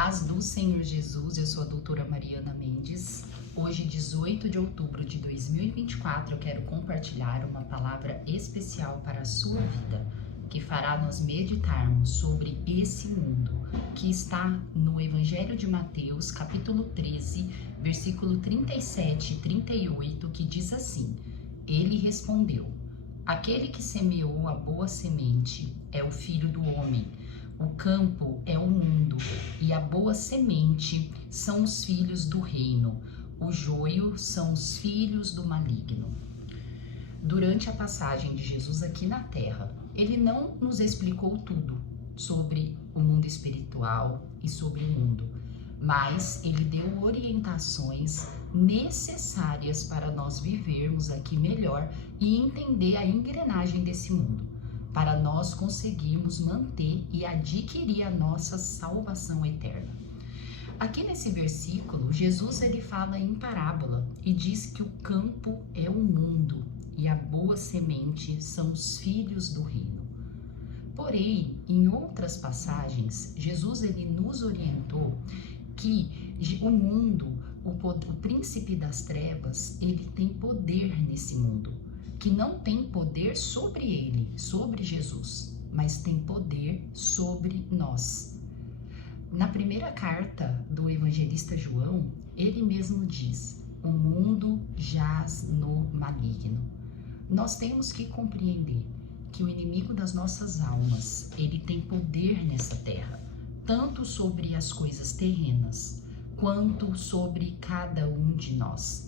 Paz do Senhor Jesus, eu sou a doutora Mariana Mendes. Hoje, 18 de outubro de 2024, eu quero compartilhar uma palavra especial para a sua vida, que fará nós meditarmos sobre esse mundo, que está no Evangelho de Mateus, capítulo 13, versículo 37 e 38, que diz assim: Ele respondeu: Aquele que semeou a boa semente é o Filho do Homem. O campo é o mundo e a boa semente são os filhos do reino. O joio são os filhos do maligno. Durante a passagem de Jesus aqui na Terra, ele não nos explicou tudo sobre o mundo espiritual e sobre o mundo, mas ele deu orientações necessárias para nós vivermos aqui melhor e entender a engrenagem desse mundo, para nós conseguirmos manter e adquirir a nossa salvação eterna. Aqui nesse versículo, Jesus ele fala em parábola e diz que o campo é o mundo e a boa semente são os filhos do reino. Porém, em outras passagens, Jesus ele nos orientou que o mundo, o príncipe das trevas, ele tem poder nesse mundo, que não tem poder sobre ele, sobre Jesus, mas tem poder sobre nós. Na primeira carta do evangelista João, ele mesmo diz: o mundo jaz no maligno. Nós temos que compreender que o inimigo das nossas almas, ele tem poder nessa terra, tanto sobre as coisas terrenas, quanto sobre cada um de nós.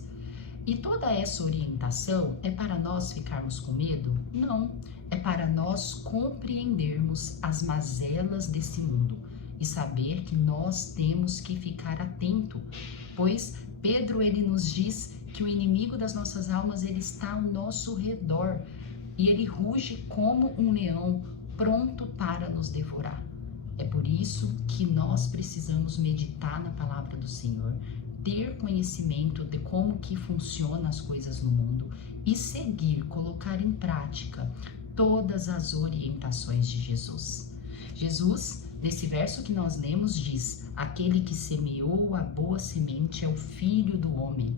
E toda essa orientação é para nós ficarmos com medo? Não, é para nós compreendermos as mazelas desse mundo e saber que nós temos que ficar atento, pois Pedro ele nos diz que o inimigo das nossas almas ele está ao nosso redor e ele ruge como um leão pronto para nos devorar. É por isso que nós precisamos meditar na palavra do Senhor, ter conhecimento de como que funcionam as coisas no mundo e seguir, colocar em prática todas as orientações de Jesus. Jesus, nesse verso que nós lemos, diz: aquele que semeou a boa semente é o Filho do Homem.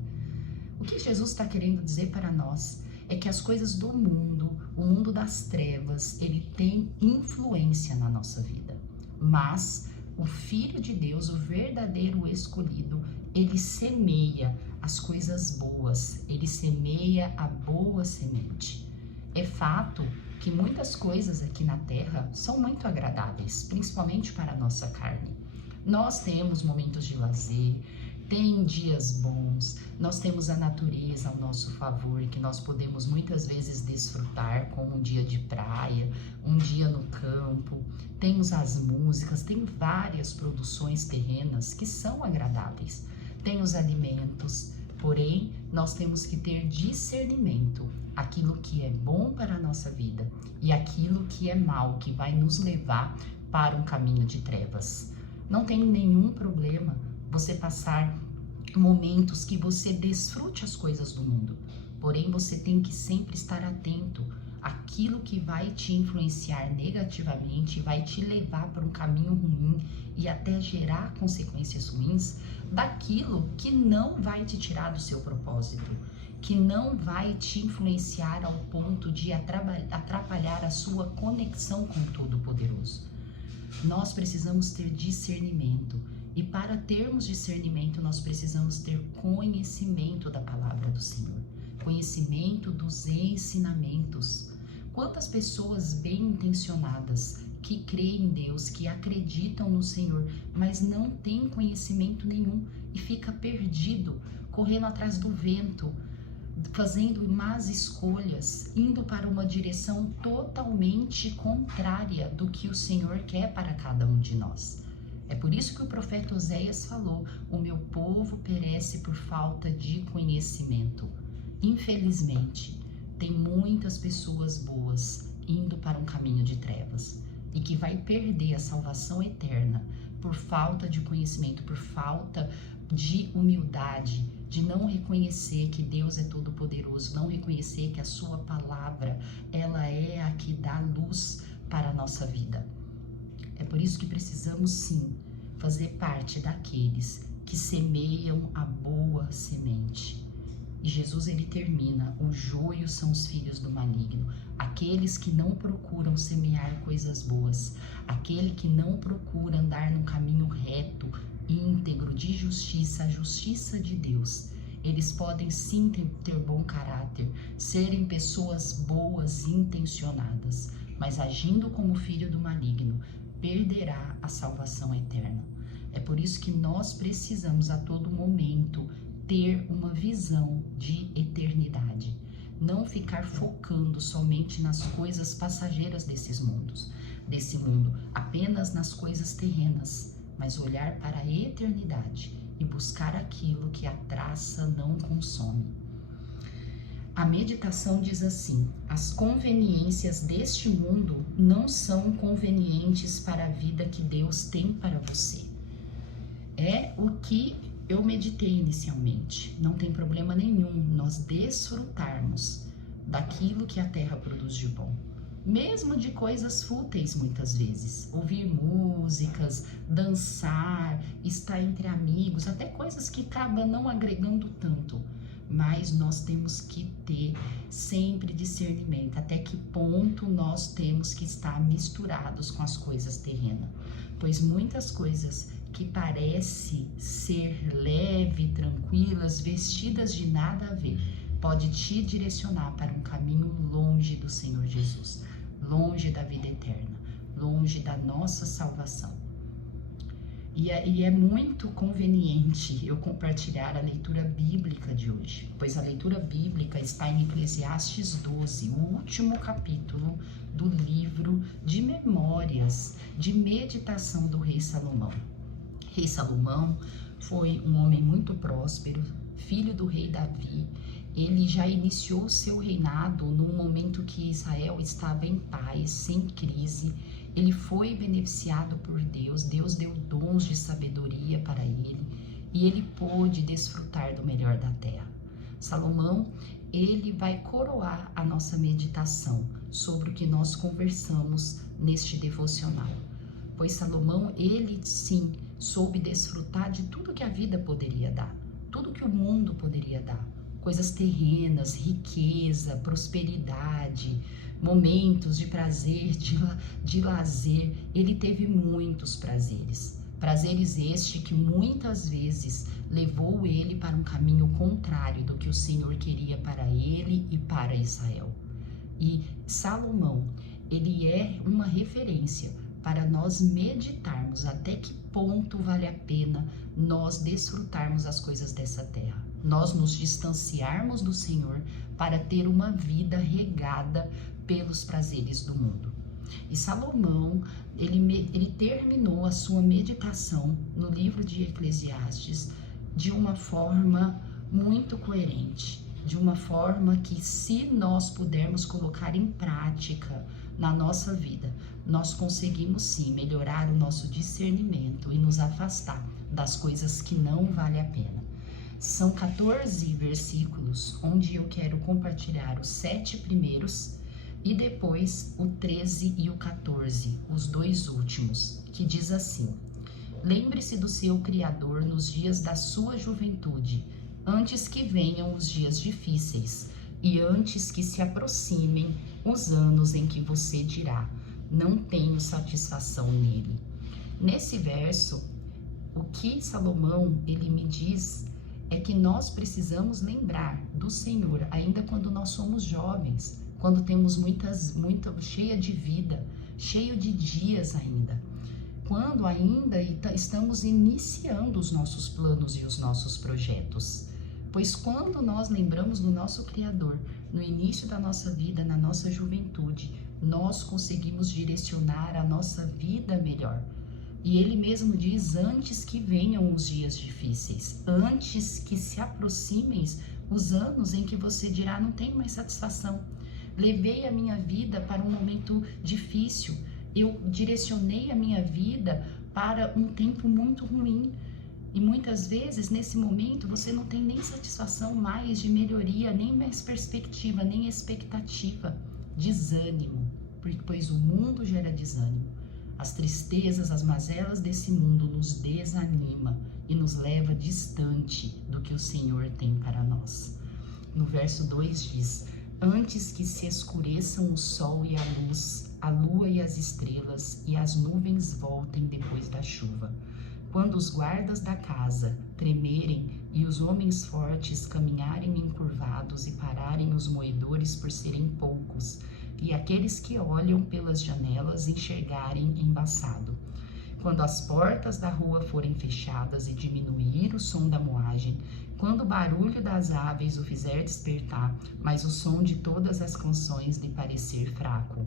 O que Jesus está querendo dizer para nós é que as coisas do mundo, o mundo das trevas, ele tem influência na nossa vida, mas o Filho de Deus, o verdadeiro escolhido, ele semeia as coisas boas, ele semeia a boa semente. É fato que muitas coisas aqui na terra são muito agradáveis, principalmente para a nossa carne. Nós temos momentos de lazer, tem dias bons, nós temos a natureza ao nosso favor, que nós podemos muitas vezes desfrutar, como um dia de praia, um dia no campo. Temos as músicas, tem várias produções terrenas que são agradáveis. Tem os alimentos, porém, nós temos que ter discernimento, aquilo que é bom para a nossa vida e aquilo que é mal, que vai nos levar para um caminho de trevas. Não tem nenhum problema você passar momentos que você desfrute as coisas do mundo, porém você tem que sempre estar atento àquilo que vai te influenciar negativamente, vai te levar para um caminho ruim e até gerar consequências ruins daquilo que não vai te tirar do seu propósito, que não vai te influenciar ao ponto de atrapalhar a sua conexão com o Todo-Poderoso. Nós precisamos ter discernimento. E para termos discernimento, nós precisamos ter conhecimento da palavra do Senhor, conhecimento dos ensinamentos. Quantas pessoas bem intencionadas que creem em Deus, que acreditam no Senhor, mas não têm conhecimento nenhum e fica perdido, correndo atrás do vento, fazendo más escolhas, indo para uma direção totalmente contrária do que o Senhor quer para cada um de nós. É por isso que o profeta Oséias falou: o meu povo perece por falta de conhecimento. Infelizmente, tem muitas pessoas boas indo para um caminho de trevas e que vai perder a salvação eterna por falta de conhecimento, por falta de humildade, de não reconhecer que Deus é todo-poderoso, não reconhecer que a sua palavra, ela é a que dá luz para a nossa vida. É por isso que precisamos sim fazer parte daqueles que semeiam a boa semente. E Jesus, ele termina: o joio são os filhos do maligno, aqueles que não procuram semear coisas boas, aquele que não procura andar num caminho reto, íntegro, de justiça, a justiça de Deus. Eles podem sim ter bom caráter, serem pessoas boas, intencionadas, mas agindo como filho do maligno, perderá a salvação eterna. É por isso que nós precisamos a todo momento ter uma visão de eternidade. Não ficar focando somente nas coisas passageiras desse mundo, apenas nas coisas terrenas, mas olhar para a eternidade e buscar aquilo que a traça não consome. A meditação diz assim: as conveniências deste mundo não são convenientes para a vida que Deus tem para você. É o que eu meditei inicialmente. Não tem problema nenhum nós desfrutarmos daquilo que a terra produz de bom. Mesmo de coisas fúteis muitas vezes, ouvir músicas, dançar, estar entre amigos, até coisas que acabam não agregando tanto, mas nós temos que ter sempre discernimento, até que ponto nós temos que estar misturados com as coisas terrenas, pois muitas coisas que parecem ser leve, tranquilas, vestidas de nada a ver, pode te direcionar para um caminho longe do Senhor Jesus, longe da vida eterna, longe da nossa salvação. E é muito conveniente eu compartilhar a leitura bíblica de hoje, pois a leitura bíblica está em Eclesiastes 12, o último capítulo do livro de memórias, de meditação do rei Salomão. Rei Salomão foi um homem muito próspero, filho do rei Davi. Ele já iniciou seu reinado num momento que Israel estava em paz, sem crise. Ele foi beneficiado por Deus, Deus deu dons de sabedoria para ele e ele pôde desfrutar do melhor da terra. Salomão, ele vai coroar a nossa meditação sobre o que nós conversamos neste devocional. Pois Salomão, ele sim soube desfrutar de tudo que a vida poderia dar, tudo que o mundo poderia dar. Coisas terrenas, riqueza, prosperidade, momentos de prazer, de lazer. Ele teve muitos prazeres. Prazeres este que muitas vezes levou ele para um caminho contrário do que o Senhor queria para ele e para Israel. E Salomão, ele é uma referência para nós meditarmos até que ponto vale a pena nós desfrutarmos as coisas dessa terra. Nós nos distanciarmos do Senhor para ter uma vida regada pelos prazeres do mundo. E Salomão, ele terminou a sua meditação no livro de Eclesiastes de uma forma muito coerente, de uma forma que, se nós pudermos colocar em prática na nossa vida, nós conseguimos sim melhorar o nosso discernimento e nos afastar das coisas que não valem a pena. São 14 versículos onde eu quero compartilhar os 7 primeiros e depois o 13 e o 14, os dois últimos, que diz assim: lembre-se do seu Criador nos dias da sua juventude, antes que venham os dias difíceis e antes que se aproximem os anos em que você dirá: não tenho satisfação nele. Nesse verso, o que Salomão ele me diz é que nós precisamos lembrar do Senhor ainda quando nós somos jovens, quando temos cheia de vida, cheio de dias ainda, quando ainda estamos iniciando os nossos planos e os nossos projetos. Pois quando nós lembramos do nosso Criador no início da nossa vida, na nossa juventude, nós conseguimos direcionar a nossa vida melhor. E ele mesmo diz: antes que venham os dias difíceis, antes que se aproximem os anos em que você dirá: não tenho mais satisfação. Levei a minha vida para um momento difícil, eu direcionei a minha vida para um tempo muito ruim. E muitas vezes, nesse momento, você não tem nem satisfação mais de melhoria, nem mais perspectiva, nem expectativa. Desânimo, pois o mundo gera desânimo. As tristezas, as mazelas desse mundo nos desanima e nos leva distante do que o Senhor tem para nós. No verso 2 diz: antes que se escureçam o sol e a luz, a lua e as estrelas, e as nuvens voltem depois da chuva. Quando os guardas da casa tremerem e os homens fortes caminharem encurvados e pararem os moedores por serem poucos, e aqueles que olham pelas janelas enxergarem embaçado. Quando as portas da rua forem fechadas e diminuir o som da moagem, quando o barulho das aves o fizer despertar, mas o som de todas as canções lhe parecer fraco.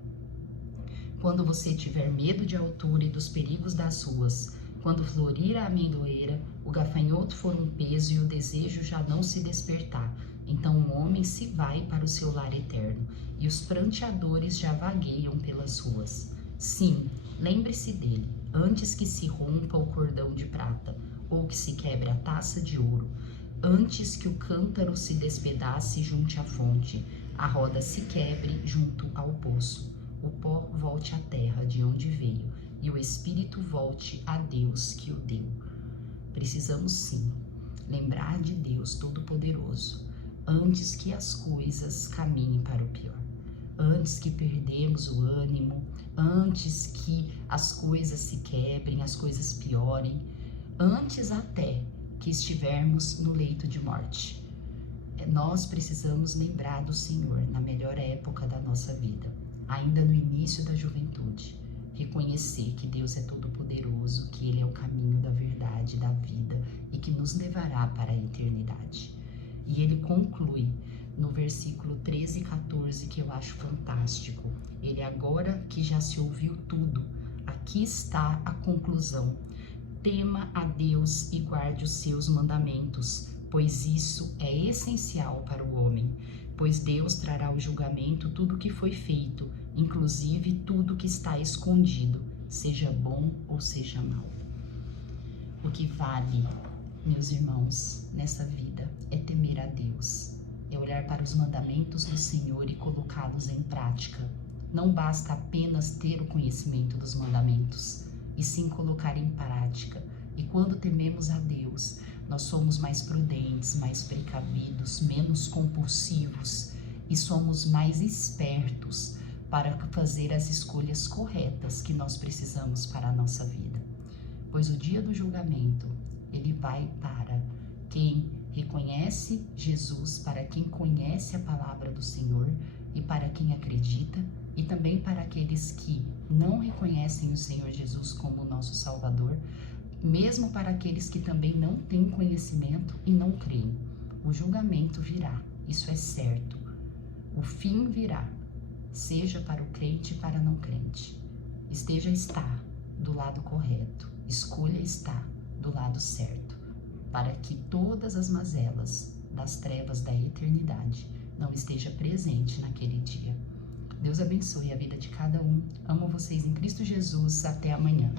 Quando você tiver medo de altura e dos perigos das ruas, quando florir a amendoeira, o gafanhoto for um peso e o desejo já não se despertar, então o homem se vai para o seu lar eterno, e os pranteadores já vagueiam pelas ruas. Sim, lembre-se dele, antes que se rompa o cordão de prata, ou que se quebre a taça de ouro, antes que o cântaro se despedace junto à fonte, a roda se quebre junto ao poço, o pó volte à terra de onde veio, e o espírito volte a Deus que o deu. Precisamos sim lembrar de Deus Todo-Poderoso antes que as coisas caminhem para o pior, antes que perdemos o ânimo, antes que as coisas se quebrem, as coisas piorem, antes até que estivermos no leito de morte. Nós precisamos lembrar do Senhor na melhor época da nossa vida, ainda no início da juventude. Reconhecer que Deus é todo-poderoso, que Ele é o caminho da verdade, da vida e que nos levará para a eternidade. E Ele conclui no versículo 13 e 14, que eu acho fantástico. Ele, agora que já se ouviu tudo, aqui está a conclusão. Tema a Deus e guarde os seus mandamentos, pois isso é essencial para o homem. Pois Deus trará ao julgamento tudo o que foi feito, inclusive tudo que está escondido, seja bom ou seja mal. O que vale, meus irmãos, nessa vida é temer a Deus, é olhar para os mandamentos do Senhor e colocá-los em prática. Não basta apenas ter o conhecimento dos mandamentos, e sim colocar em prática. E quando tememos a Deus, nós somos mais prudentes, mais precavidos, menos compulsivos e somos mais espertos para fazer as escolhas corretas que nós precisamos para a nossa vida. Pois o dia do julgamento, ele vai para quem reconhece Jesus, para quem conhece a palavra do Senhor e para quem acredita, e também para aqueles que não reconhecem o Senhor Jesus como nosso Salvador, mesmo para aqueles que também não têm conhecimento e não creem. O julgamento virá, isso é certo. O fim virá, seja para o crente e para não crente. Está do lado correto, escolha estar do lado certo, para que todas as mazelas das trevas da eternidade não esteja presente naquele dia. Deus abençoe a vida de cada um. Amo vocês em Cristo Jesus. Até amanhã.